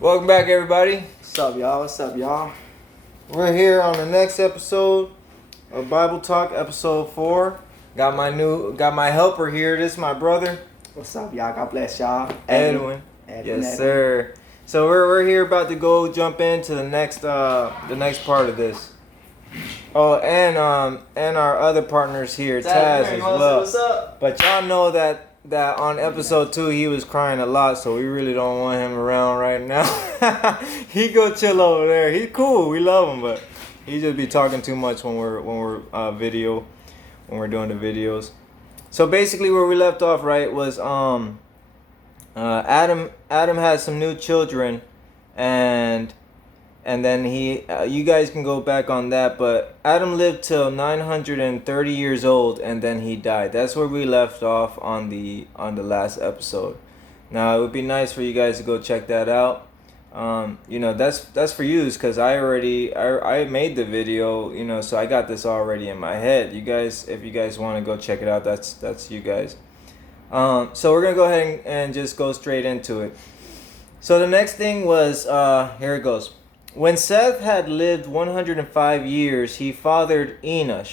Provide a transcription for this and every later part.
Welcome back, everybody. What's up, y'all? What's up, y'all? We're here on the next episode of Bible Talk, episode 4. Got my helper here. This is my brother, What's up, y'all? God bless y'all. Edwin. Yes, sir. So we're here about to go jump into the next part of this. Oh, and our other partners here, Taz as well. What's up? But y'all know that on episode 2 he was crying a lot, so we really don't want him around right now. He go chill over there. He's cool. We love him, but he just be talking too much when we're doing the videos. So basically, where we left off, right, was Adam had some new children, and then you guys can go back on that, but Adam lived till 930 years old, and then he died. That's where we left off on the last episode. Now, it would be nice for you guys to go check that out. That's for you, because I made the video, so I got this already in my head. You guys, if you guys want to go check it out, that's you guys. So we're gonna go ahead and just go straight into it. So the next thing was, here it goes. When Seth had lived 105 years, he fathered Enoch.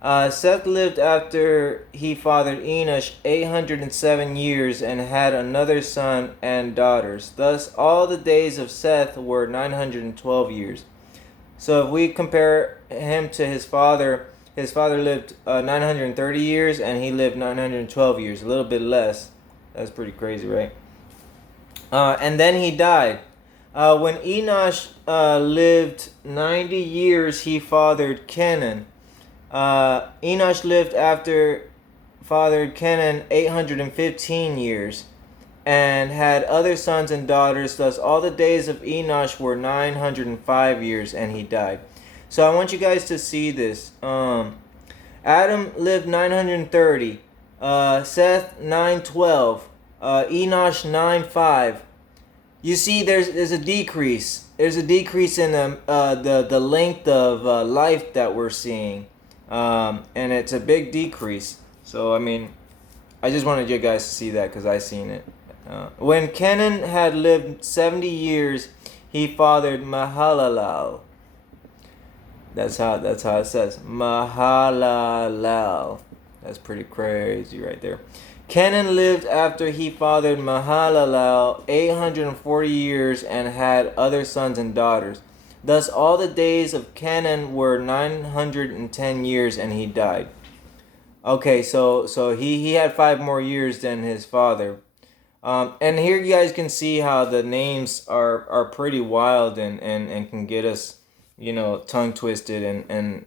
Seth lived after he fathered Enoch 807 years and had another son and daughters. Thus, all the days of Seth were 912 years. So if we compare him to his father lived 930 years and he lived 912 years, a little bit less. That's pretty crazy, right? And then he died. When Enoch lived 90 years, he fathered Kenan. Enoch lived after fathered Kenan 815 years and had other sons and daughters. Thus, all the days of Enoch were 905 years, and he died. So I want you guys to see this. Adam lived 930. Seth 912. Enoch 95. You see, there's a decrease. There's a decrease in the length of life that we're seeing, and it's a big decrease. So I just wanted you guys to see that because I seen it. When Kenan had lived 70 years, he fathered Mahalalel. That's how it says, Mahalalel. That's pretty crazy right there. Kenan lived after he fathered Mahalalel 840 years and had other sons and daughters. Thus all the days of Kenan were 910 years, and he died. Okay, so he had 5 more years than his father. And here you guys can see how the names are pretty wild and can get us, tongue twisted and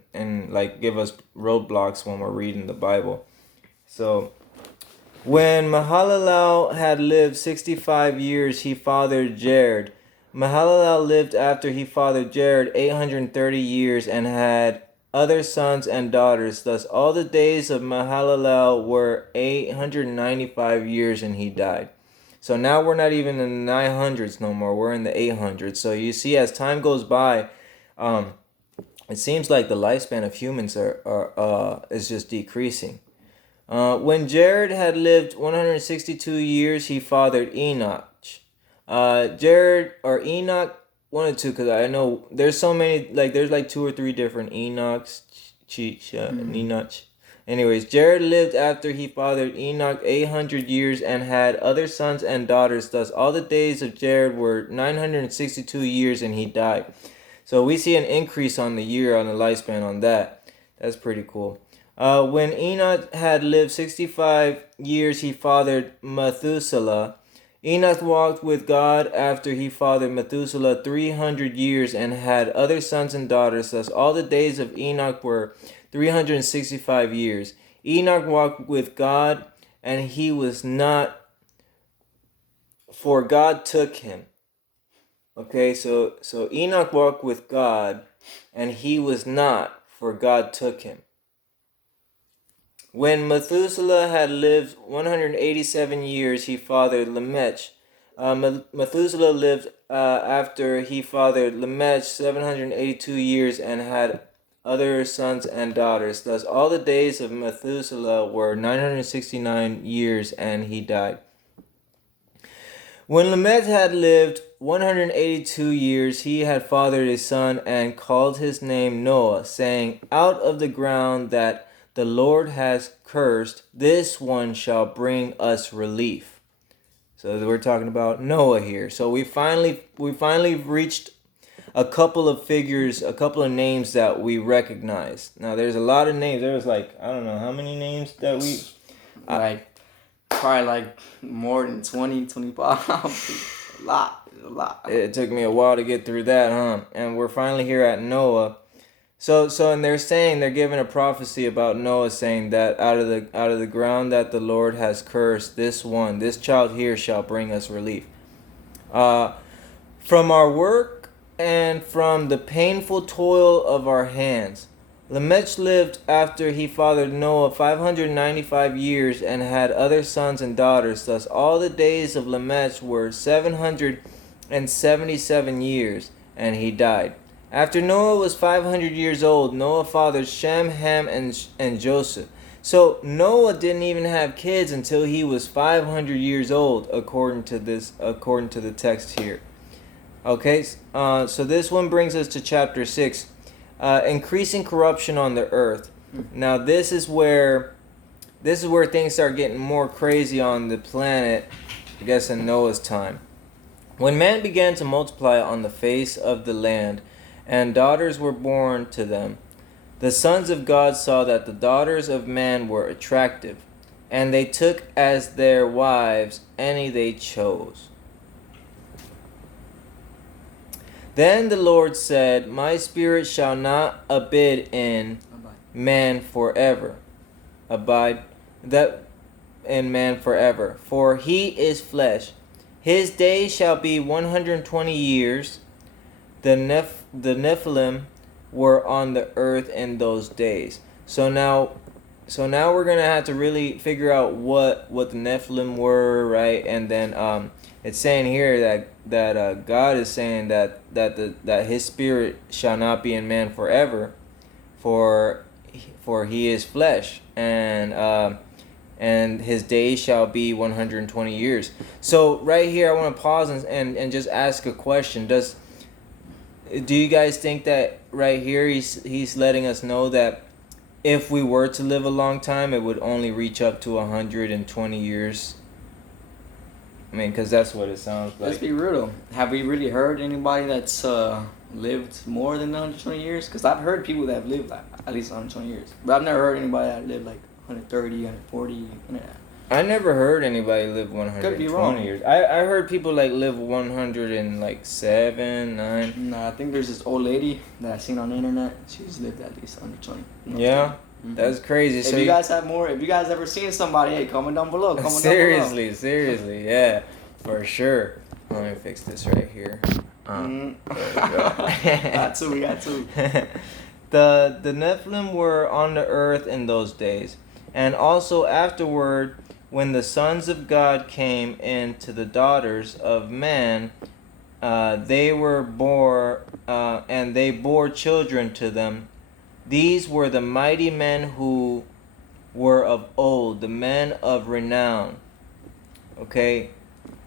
like give us roadblocks when we're reading the Bible. So when Mahalalel had lived 65 years, he fathered Jared. Mahalalel lived after he fathered Jared 830 years and had other sons and daughters. Thus all the days of Mahalalel were 895 years, and he died. So now we're not even in the 900s no more. We're in the 800s. So you see, as time goes by, it seems like the lifespan of humans is just decreasing. When Jared had lived 162 years, he fathered Enoch. Jared or Enoch, one or two, because I know there's so many, there's 2 or 3 different Enochs. Enoch. Anyways, Jared lived after he fathered Enoch 800 years and had other sons and daughters. Thus, all the days of Jared were 962 years, and he died. So we see an increase on the lifespan on that. That's pretty cool. When Enoch had lived 65 years, he fathered Methuselah. Enoch walked with God after he fathered Methuselah 300 years and had other sons and daughters. Thus all the days of Enoch were 365 years. Enoch walked with God, and he was not, for God took him. Okay, so Enoch walked with God, and he was not, for God took him. When Methuselah had lived 187 years, he fathered Lamech. Methuselah lived after he fathered Lamech 782 years and had other sons and daughters. Thus all the days of Methuselah were 969 years, and he died. When Lamech had lived 182 years, he had fathered a son and called his name Noah, saying, Out of the ground that the Lord has cursed, this one shall bring us relief. So we're talking about Noah here. So we finally reached a couple of figures, a couple of names that we recognize. Now there's a lot of names. There was like, I don't know how many names that we Probably like more than 20, 25. a lot. It took me a while to get through that, huh? And we're finally here at Noah. So and they're giving a prophecy about Noah, saying that out of the ground that the Lord has cursed, this child here shall bring us relief. From our work and from the painful toil of our hands. Lamech lived after he fathered Noah 595 years and had other sons and daughters. Thus all the days of Lamech were 777 years, and he died. After Noah was 500 years old, Noah fathered Shem, Ham, and Joseph. So Noah didn't even have kids until he was 500 years old, according to the text here. Okay, so this one brings us to chapter 6. Increasing corruption on the earth. Now this is where things start getting more crazy on the planet, I guess in Noah's time. When man began to multiply on the face of the land, and daughters were born to them, the sons of God saw that the daughters of man were attractive, and they took as their wives any they chose. Then the Lord said, My spirit shall not abide in man forever. Abide that in man forever. For he is flesh. His days shall be 120 years. The Nephilim were on the earth in those days. So now we're gonna have to really figure out what the Nephilim were, right? And then it's saying here that God is saying that His spirit shall not be in man forever, for he is flesh, and his days shall be 120 years. So right here, I want to pause and just ask a question. Do you guys think that right here he's letting us know that if we were to live a long time, it would only reach up to 120 years? I mean, because that's what it sounds like. Let's be real. Have we really heard anybody that's lived more than 120 years? Because I've heard people that have lived like at least 120 years. But I've never heard anybody that lived like 130, 140. I never heard anybody live 120 years. I heard people like live 107, 9. No, I think there's this old lady that I seen on the internet. She's lived at least 120. Yeah? Mm-hmm. That's crazy. If you guys have more, if you guys ever seen somebody, hey, comment down below. Seriously, yeah, for sure. Let me fix this right here. There we go. We got two. The Nephilim were on the earth in those days, and also afterward, when the sons of God came in to the daughters of man, they were and they bore children to them. These were the mighty men who were of old, the men of renown. Okay?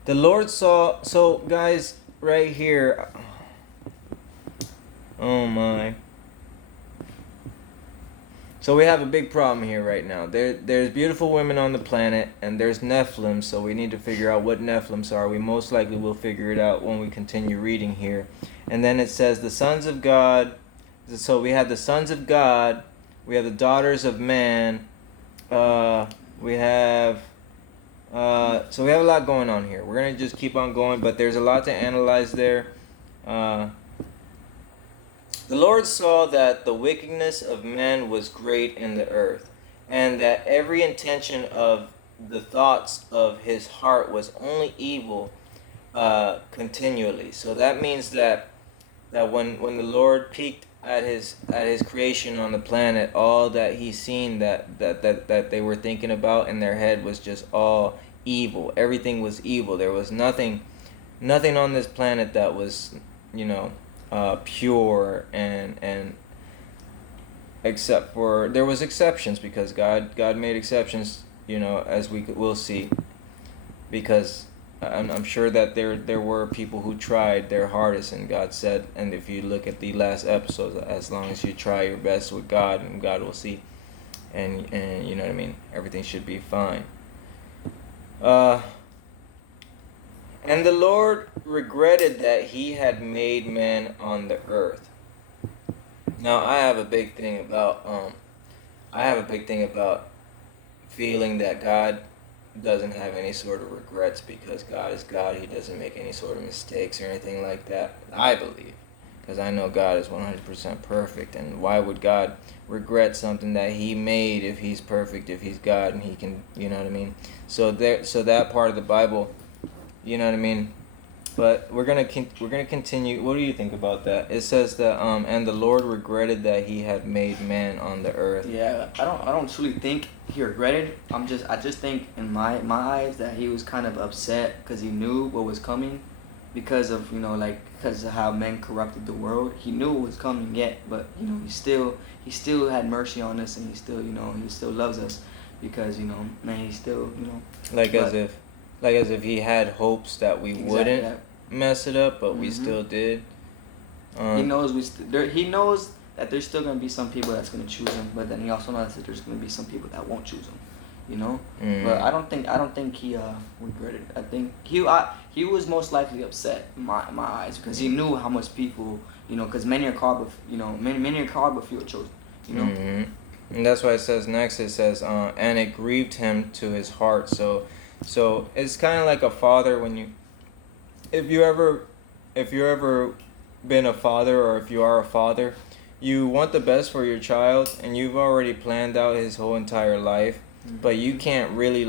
The Lord saw... So, guys, right here... Oh, my. So we have a big problem here right now. There's beautiful women on the planet, and there's Nephilim, so we need to figure out what Nephilims are. We most likely will figure it out when we continue reading here. And then it says the sons of God... So we have the sons of God, we have the daughters of man, we have a lot going on here. We're going to just keep on going, but there's a lot to analyze there. The Lord saw that the wickedness of man was great in the earth, and that every intention of the thoughts of his heart was only evil continually. So that means that when the Lord peeked at his creation on the planet, all that he's seen that they were thinking about in their head was just all evil. Everything was evil. There was nothing on this planet that was, pure, and except for there was exceptions, because God made exceptions, as we'll see, because I'm sure that there were people who tried their hardest, and God said, and if you look at the last episodes, as long as you try your best with God, and God will see, and you know what I mean, everything should be fine. Uh, and the Lord regretted that He had made man on the earth. Now I have a big thing about feeling that God doesn't have any sort of regrets because God is God. He doesn't make any sort of mistakes or anything like that. I believe. Because I know God is 100% perfect. And why would God regret something that He made if He's perfect, if He's God and He can, you know what I mean? So that part of the Bible, you know what I mean? But we're gonna continue. What do you think about that? It says that and the Lord regretted that He had made man on the earth. Yeah, I don't truly think he regretted. I just think in my eyes that he was kind of upset because he knew what was coming, because of because of how men corrupted the world. He knew what was coming yet, but he still had mercy on us, and he still loves us, because man, he still Like but, as if He had hopes that we wouldn't mess it up, but we still did. He knows he knows that there's still gonna be some people that's gonna choose him, but then he also knows that there's gonna be some people that won't choose him. But I don't think he regretted. I think he was most likely upset in my eyes, because he knew how much people, because many are called, but many are called, but few are chosen. And that's why it says next. It says, and it grieved him to his heart. So it's kind of like a father when you, if you ever been a father, or if you are a father, you want the best for your child, and you've already planned out his whole entire life, but you can't really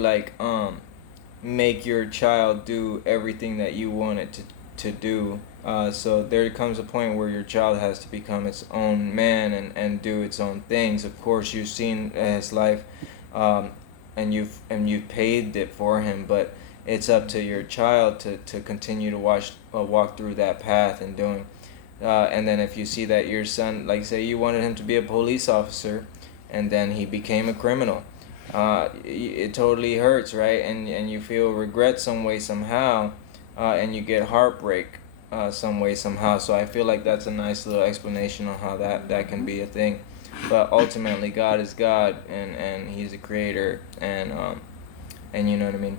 make your child do everything that you want it to do. So there comes a point where your child has to become its own man and do its own things. Of course, you've seen his life, and you've paid it for him, but it's up to your child to continue to walk through that path and doing. And then if you see that your son, like say you wanted him to be a police officer, and then he became a criminal, it totally hurts, right? And you feel regret some way somehow, and you get heartbreak some way somehow. So I feel like that's a nice little explanation on how that can be a thing. But ultimately, God is God, and He's a creator, and you know what I mean.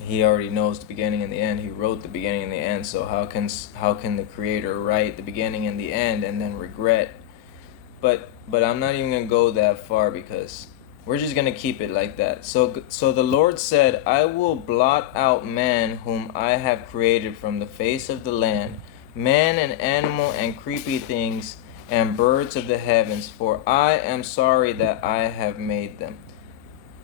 He already knows the beginning and the end. He wrote the beginning and the end. So how can the creator write the beginning and the end and then regret? But I'm not even gonna go that far, because we're just gonna keep it like that. So the Lord said, I will blot out man whom I have created from the face of the land, man and animal and creepy things and birds of the heavens, for I am sorry that I have made them.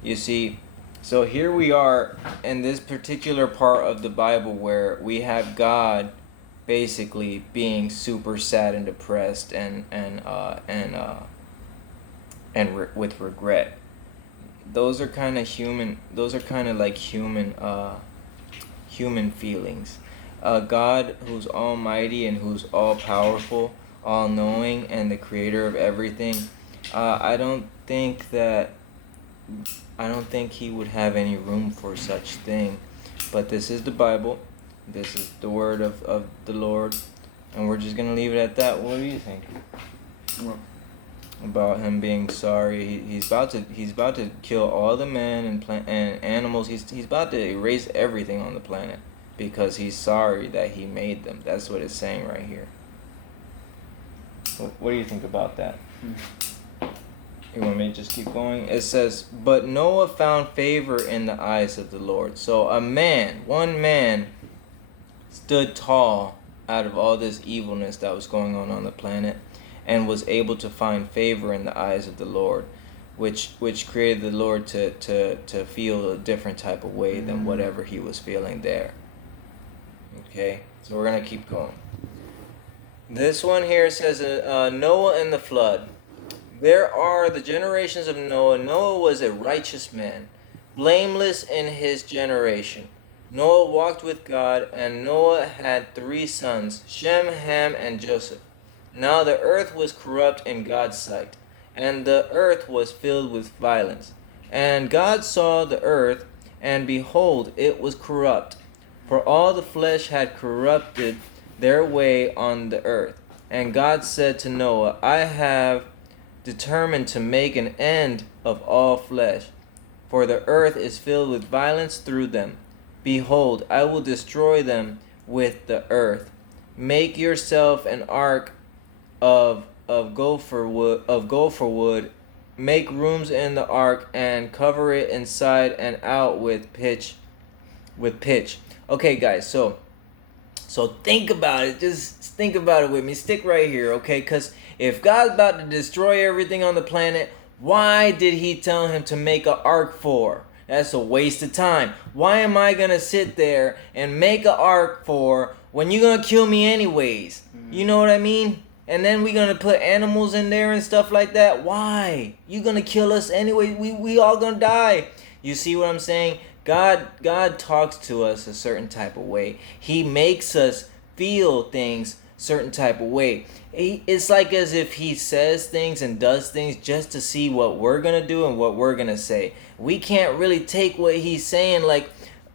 You see, so here we are in this particular part of the Bible where we have God basically being super sad and depressed and with regret. Those are kind of human. Those are kind of like human feelings. God, who's almighty and who's all powerful, all knowing, and the creator of everything. I don't think He would have any room for such thing. But this is the Bible. This is the word of the Lord, and we're just gonna leave it at that. What do you think? Well, about him being sorry? He's about to kill all the men and animals. He's about to erase everything on the planet because he's sorry that he made them. That's what it's saying right here. What do you think about that? You want me to just keep going? It says, but Noah found favor in the eyes of the Lord. So one man stood tall out of all this evilness that was going on the planet, and was able to find favor in the eyes of the Lord, which created the Lord to feel a different type of way than whatever he was feeling there. Okay, so we're going to keep going. This one here says, Noah and the flood. There are the generations of Noah. Noah was a righteous man, blameless in his generation. Noah walked with God, and Noah had 3 sons, Shem, Ham, and Joseph. Now the earth was corrupt in God's sight, and the earth was filled with violence. And God saw the earth, and behold, it was corrupt, For all the flesh had corrupted their way on the earth. And God said to Noah, I have determined to make an end of all flesh, for the earth is filled with violence through them. Behold, I will destroy them with the earth. Make yourself an ark of gopher wood. Make rooms in the ark and cover it inside and out with pitch. Okay, guys. So think about it. Just think about it with me. Stick right here, okay? Because if God's about to destroy everything on the planet, why did he tell him to make an ark for? That's a waste of time. Why am I going to sit there and make an ark for when you're going to kill me anyways? You know what I mean? And then we're going to put animals in there and stuff like that. Why? You're going to kill us anyway. We all going to die. You see what I'm saying? God talks to us a certain type of way. He makes us feel things certain type of way. It's like as if he says things and does things just to see what we're going to do and what we're going to say. We can't really take what he's saying like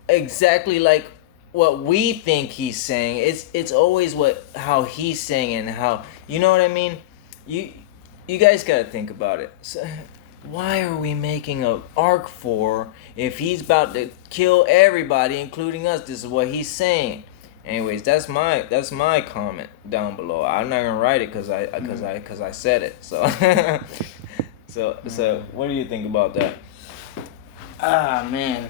exactly like what we think he's saying. It's always how he's saying and how, you know what I mean? You guys got to think about it. So, why are we making an ark for if he's about to kill everybody, including us? This is what he's saying. Anyways, that's my comment down below. I'm not gonna write it because I said it. So so what do you think about that? Man,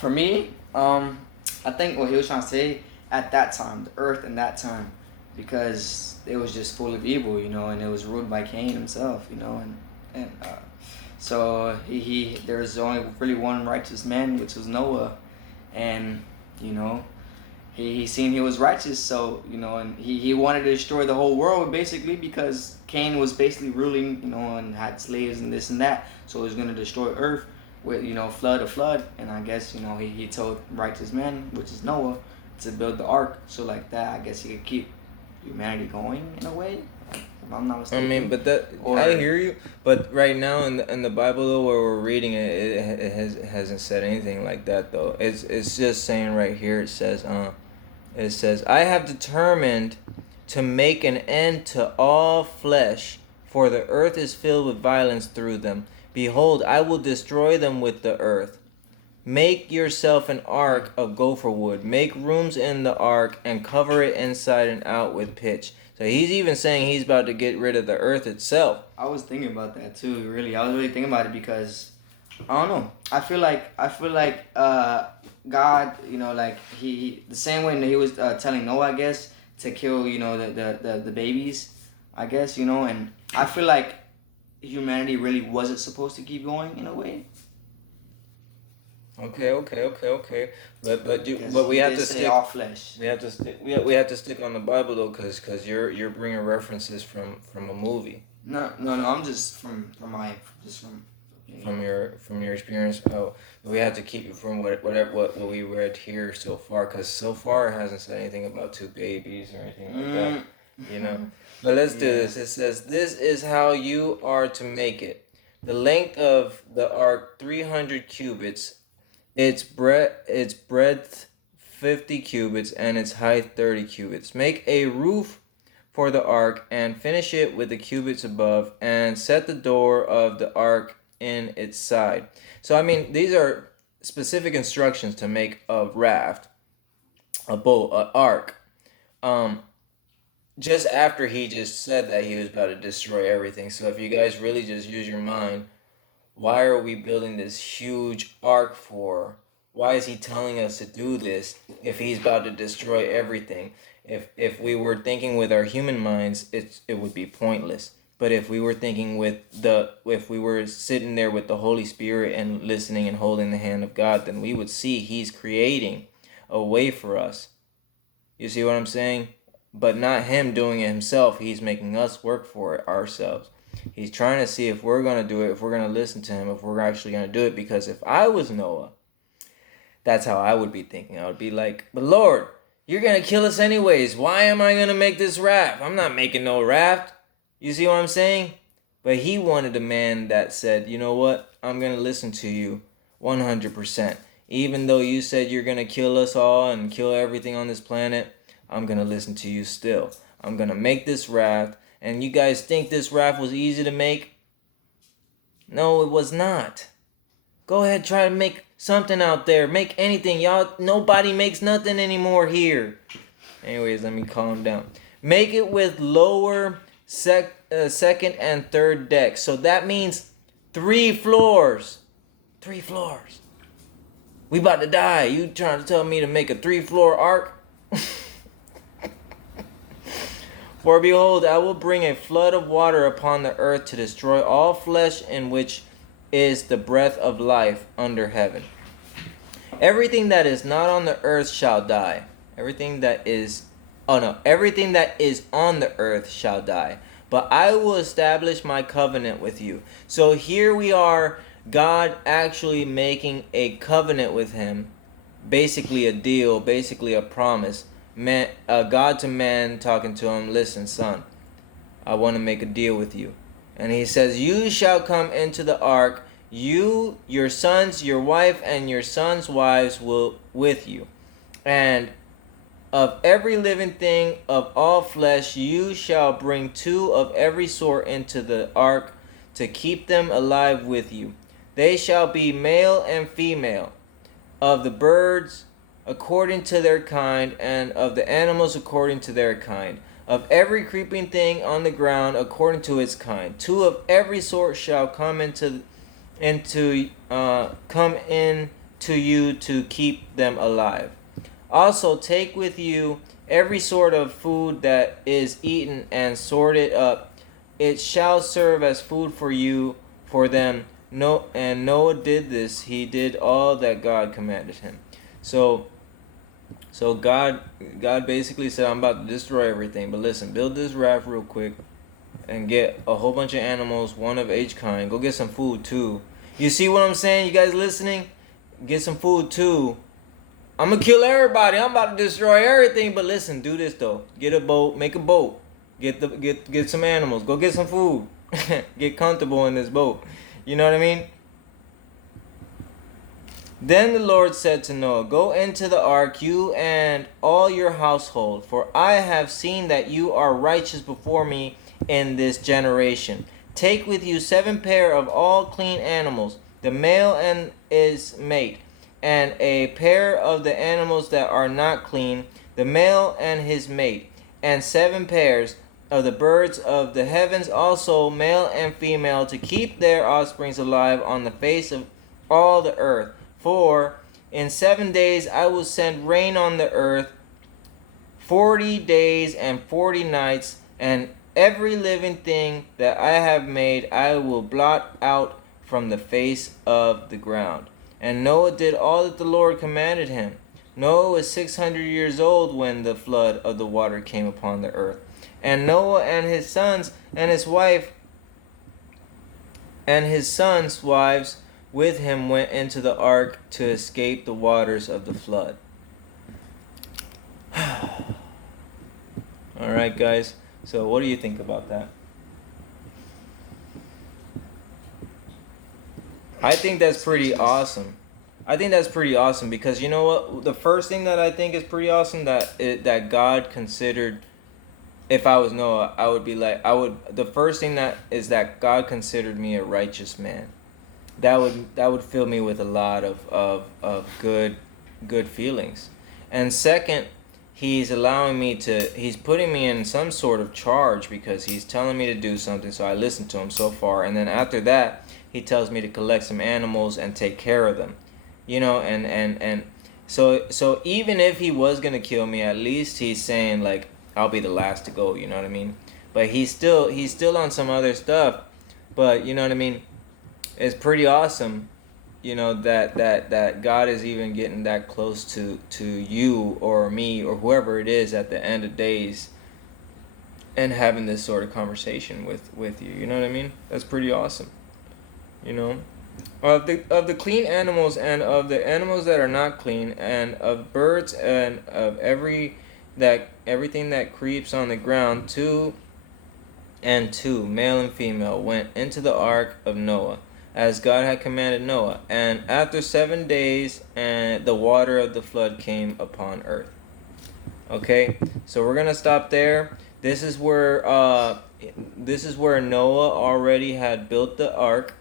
for me, I think what he was trying to say at that time, the earth in that time, because it was just full of evil, and it was ruled by Cain himself, and so he there was only really one righteous man, which was Noah, and he seen he was righteous, so and he wanted to destroy the whole world basically because Cain was basically ruling, and had slaves and this and that, so he was gonna destroy earth with flood, and I guess he told righteous man, which is Noah, to build the ark, so like that I guess he could keep humanity going in a way. If I'm not mistaken. I mean, but I hear you. But right now in the Bible though, where we're reading it hasn't said anything like that though. It's just saying right here. It says I have determined to make an end to all flesh, for the earth is filled with violence through them. Behold, I will destroy them with the earth. Make yourself an ark of gopher wood. Make rooms in the ark and cover it inside and out with pitch. So he's even saying he's about to get rid of the earth itself. I was thinking about that too. Really, I was really thinking about it because I don't know. I feel like God, like he the same way that he was telling Noah, I guess, to kill the babies, I guess, and I feel like humanity really wasn't supposed to keep going in a way. Okay. But we have to stick. All flesh. We have to stick. We have to stick on the Bible though, cause you're bringing references from a movie. No. I'm just from your experience. Oh, we have to keep it from what we read here so far, cause so far it hasn't said anything about two babies or anything like that. But let's do this. It says, "This is how you are to make it. The length of the ark 300 cubits." Its breadth 50 cubits, and its height 30 cubits. Make a roof for the ark, and finish it with the cubits above, and set the door of the ark in its side. So, I mean, these are specific instructions to make a raft, a boat, an ark. Just after he just said that he was about to destroy everything. So if you guys really just use your mind, why are we building this huge ark for? Why is he telling us to do this if he's about to destroy everything? If we were thinking with our human minds, it would be pointless. But if we were thinking if we were sitting there with the Holy Spirit and listening and holding the hand of God, then we would see he's creating a way for us. You see what I'm saying? But not him doing it himself. He's making us work for it ourselves. He's trying to see if we're going to do it, if we're going to listen to him, if we're actually going to do it. Because if I was Noah, that's how I would be thinking. I would be like, but Lord, you're going to kill us anyways. Why am I going to make this raft? I'm not making no raft. You see what I'm saying? But he wanted a man that said, you know what? I'm going to listen to you 100%. Even though you said you're going to kill us all and kill everything on this planet, I'm going to listen to you still. I'm going to make this raft. And you guys think this raft was easy to make? No, it was not. Go ahead, try to make something out there. Make anything. Y'all, nobody makes nothing anymore here. Anyways, let me calm down. Make it with lower second and third decks. So that means 3 floors. 3 floors. We about to die. You trying to tell me to make a 3-floor ark? For behold, I will bring a flood of water upon the earth to destroy all flesh in which is the breath of life under heaven. Everything that is not on the earth shall die. Everything that is on the earth shall die. But I will establish my covenant with you. So here we are, God actually making a covenant with him. Basically a deal, basically a promise. Man, God to man talking to him, listen, son, I want to make a deal with you. And he says, you shall come into the ark, you, your sons, your wife, and your sons' wives will with you. And of every living thing of all flesh, you shall bring 2 of every sort into the ark to keep them alive with you. They shall be male and female, of the birds according to their kind, and of the animals according to their kind, of every creeping thing on the ground according to its kind. 2 of every sort shall come into you to keep them alive. Also take with you every sort of food that is eaten, and sort it up. It shall serve as food for you, for them. And Noah did this. He did all that God commanded him. So God basically said, I'm about to destroy everything. But listen, build this raft real quick and get a whole bunch of animals, 1 of each kind. Go get some food too. You see what I'm saying? You guys listening? Get some food too. I'm going to kill everybody. I'm about to destroy everything. But listen, do this though. Get a boat. Make a boat. Get some animals. Go get some food. Get comfortable in this boat. You know what I mean? Then the Lord said to Noah, go into the ark, you and all your household, for I have seen that you are righteous before me in this generation. Take with you 7 pair of all clean animals, the male and his mate, and a pair of the animals that are not clean, the male and his mate, and 7 pairs of the birds of the heavens, also male and female, to keep their offsprings alive on the face of all the earth. For in 7 days I will send rain on the earth, 40 days and 40 nights, and every living thing that I have made I will blot out from the face of the ground. And Noah did all that the Lord commanded him. Noah was 600 years old when the flood of the water came upon the earth. And Noah and his sons and his wife and his sons' wives with him went into the ark to escape the waters of the flood. Alright guys, so what do you think about that? I think that's pretty awesome. Because you know what? The first thing that I think is pretty awesome that God considered, if I was Noah, I would be like, the first thing that is that God considered me a righteous man. That would fill me with a lot of good feelings. And second, he's putting me in some sort of charge because he's telling me to do something, so I listen to him so far. And then after that, he tells me to collect some animals and take care of them. You know, and so even if he was gonna kill me, at least he's saying like I'll be the last to go, you know what I mean? But he's still on some other stuff. But you know what I mean? It's pretty awesome, you know, that God is even getting that close to you or me or whoever it is at the end of days and having this sort of conversation with you. You know what I mean? That's pretty awesome. You know? Of the clean animals and of the animals that are not clean, and of birds and of everything that creeps on the ground, 2 and 2, male and female, went into the ark of Noah. as God had commanded Noah. And after 7 days, and the water of the flood came upon earth. Okay, so we're gonna stop there. This is where Noah already had built the ark,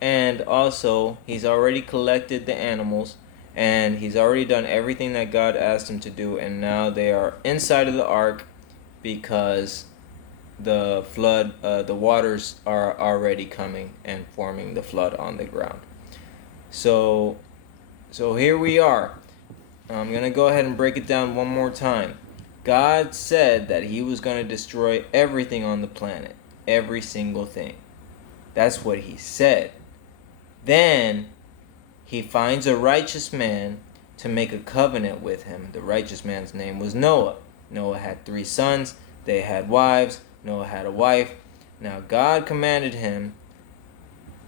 and also he's already collected the animals, and he's already done everything that God asked him to do, and now they are inside of the ark because the flood, the waters are already coming and forming the flood on the ground. So here we are. I'm going to go ahead and break it down one more time. God said that he was going to destroy everything on the planet. Every single thing. That's what he said. Then he finds a righteous man to make a covenant with him. The righteous man's name was Noah. Noah had 3 sons. They had wives. Noah had a wife. Now God commanded him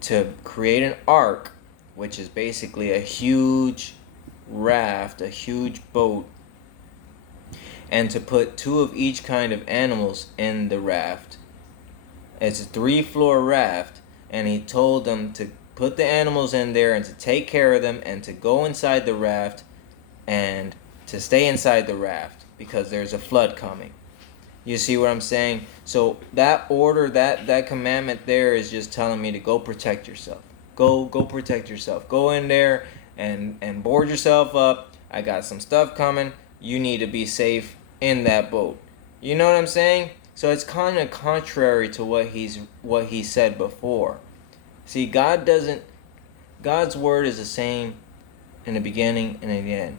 to create an ark, which is basically a huge raft, a huge boat, and to put 2 of each kind of animals in the raft. It's a 3-floor raft, and he told them to put the animals in there and to take care of them and to go inside the raft and to stay inside the raft because there's a flood coming. You see what I'm saying? So that order, that commandment there is just telling me to go protect yourself. Go protect yourself. Go in there and board yourself up. I got some stuff coming. You need to be safe in that boat. You know what I'm saying? So it's kind of contrary to what he said before. See, God's word is the same in the beginning and in the end.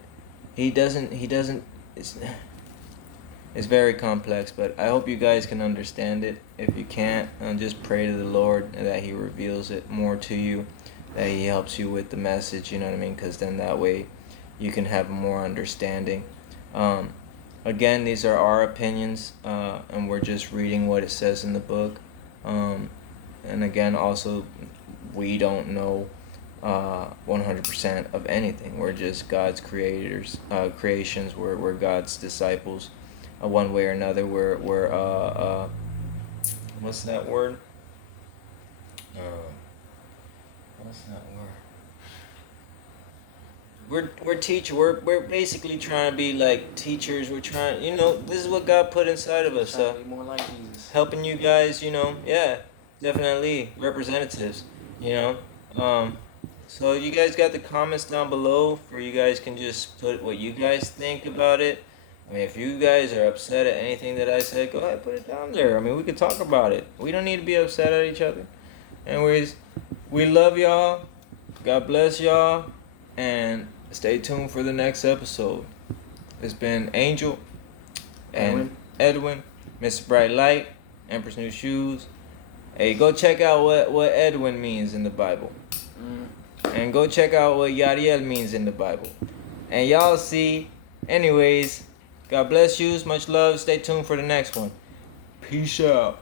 He doesn't it's very complex, but I hope you guys can understand it. If you can't, just pray to the Lord that he reveals it more to you, that he helps you with the message, you know what I mean? Because then that way you can have more understanding. Again, these are our opinions, and we're just reading what it says in the book. And again, also, we don't know 100% of anything. We're just God's creators, creations. We're God's disciples. One way or another, we're what's that word? What's that word? We're teachers. We're basically trying to be like teachers. We're trying, this is what God put inside of us. Trying to be more like Jesus. Helping you guys, yeah, definitely representatives. So you guys got the comments down below for you guys can just put what you guys think about it. I mean, if you guys are upset at anything that I said, go ahead, put it down there. I mean, we could talk about it. We don't need to be upset at each other. Anyways, we love y'all. God bless y'all. And stay tuned for the next episode. It's been Angel and Edwin, Mr. Bright Light, Empress New Shoes. Hey, go check out what Edwin means in the Bible. And go check out what Yadiel means in the Bible. And y'all see, anyways, God bless you. Much love. Stay tuned for the next one. Peace out.